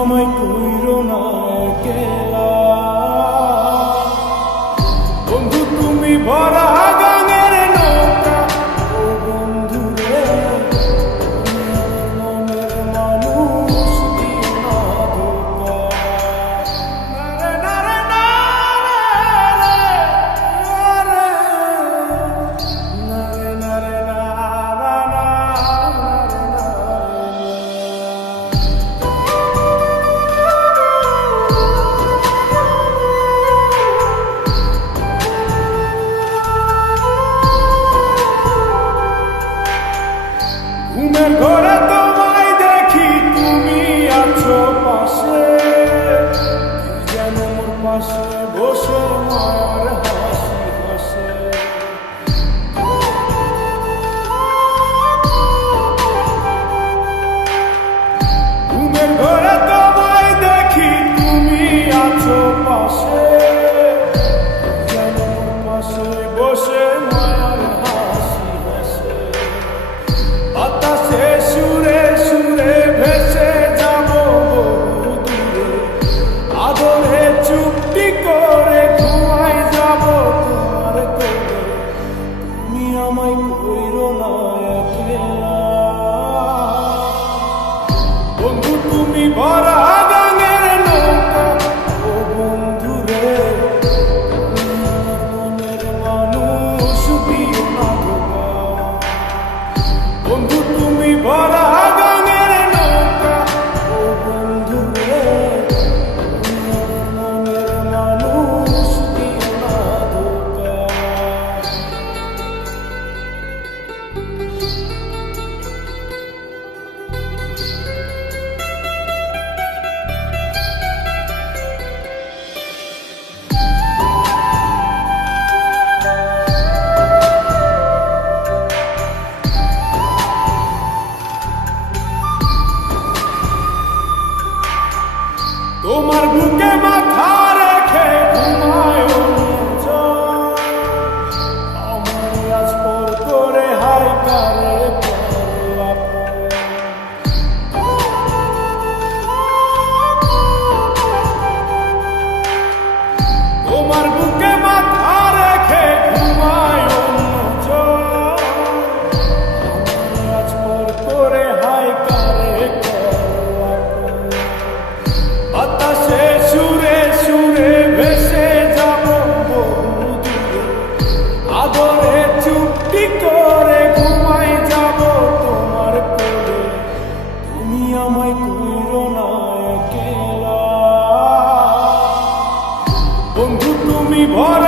আমায় কইরো না একলা, বন্ধু তুমি ভরা গাঙের নৌকা, ও বন্ধু রে তুমি আমার মনের মানুষ, দিও না ধোঁকা। নারে নারে নারে নারে নারে ঘুমের ঘরে তোমায় দেখি, তুমি আছো পাশে, যেন মোর পাশে বসে মায়ার হাসি হাসে। ঘুমের ঘরে তোমায় দেখি, তুমি আছো পাশে, যেন মোর পাশে বসে মায়ার হাসি হাসে। বাতাসে সুরে সুরে ভেসে যাব বহু দূরে, আদরে চুক্তি করে ঘুমাই যাব তোমার কোলে। তুমি আমায় কইরো না একলা, বন্ধু তুমি ভরা গাঙের নৌকা, ও বন্ধু রে তুমি আমার মনের মানুষ, দিও না ধোঁকা। বন্ধু তুমি ভরা গাঙের নৌকা, ও বন্ধু রে তুমি আমার মনের মানুষ, দিও না ধোঁকা। তোমার বুকে মাথা রেখে ঘুমায় অন্যজন, আমার আজ পর করে হাই কারে পরে আপন। তোমার বুকে মাথা রেখে ঘুমায় অন্যজন, আমার আজ পর করে হাই কারে পরে আপন। বাতাসে সুরে সুরে ভেসে যাব বহু দূরে, আদরে চুক্তি করে ঘুমাই যাব তোমার কোলে। তুমি আমায় কইরো না একলা, বন্ধু তুমি ভরা